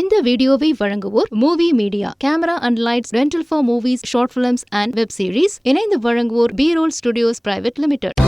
இந்த வீடியோவை வழங்குவோர் movie media, camera and lights, rental for movies, short films and web series. இணைந்து வழங்குவோர் BROLL ஸ்டுடியோஸ் பிரைவேட் லிமிடெட்.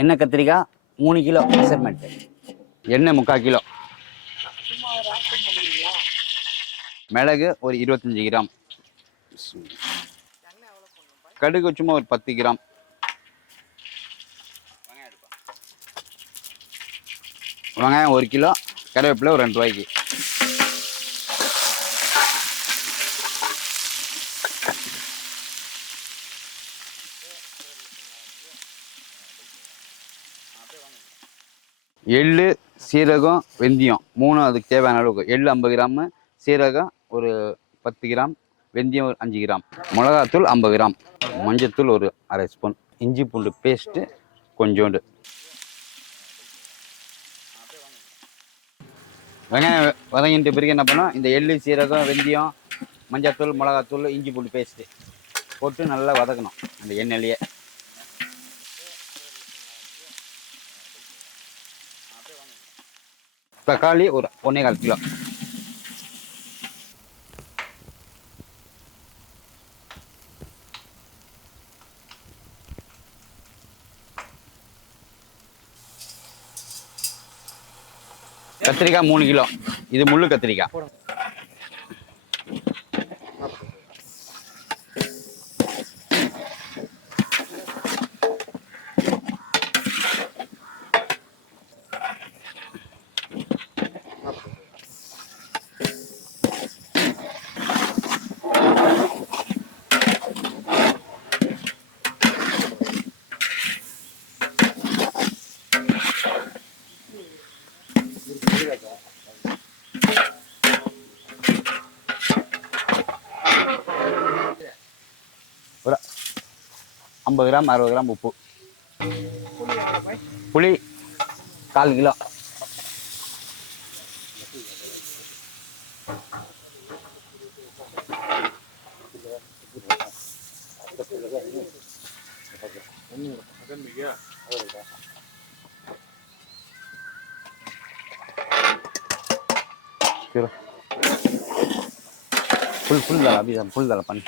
எண்ணெய் கத்திரிக்காய் 3 கிலோ மெஷர்மெண்ட், எண்ணெய் 3/4 கிலோ, மிளகு ஒரு 25 கிராம், கடுகு சும்மா ஒரு 10 கிராம், வெங்காயம் 1 கிலோ, கருவேப்பிலை ஒரு 2 ரூபாய்க்கு, எள்ளு, சீரகம், வெந்தயம் 3 அதுக்கு தேவையான அளவுக்கு. எள்ளு 50 கிராம், சீரகம் ஒரு 10 கிராம், வெந்தயம் ஒரு 5 கிராம், மிளகாத்தூள் 50 கிராம், மஞ்சத்தூள் ஒரு அரை ஸ்பூன், இஞ்சி பூண்டு பேஸ்ட்டு கொஞ்சோண்டு. வெங்காயம் வதங்கிட்டு பிறகு என்ன பண்ணோம், இந்த எள்ளு, சீரகம், வெந்தயம், மஞ்சத்தூள், மிளகாத்தூள், இஞ்சி பூண்டு பேஸ்ட்டு போட்டு நல்லா வதக்கணும் அந்த எண்ணெயிலேயே. தக்காளி ஒரு 1.25 கிலோ, கத்திரிக்காய் 3 கிலோ, இது முள்ளு கத்திரிக்காய், ஒரு 50 கிராம் 60 கிராம் உப்பு, புளி 1/4 கிலோ, फुल डाला अभी, हम फुल डाला पानी,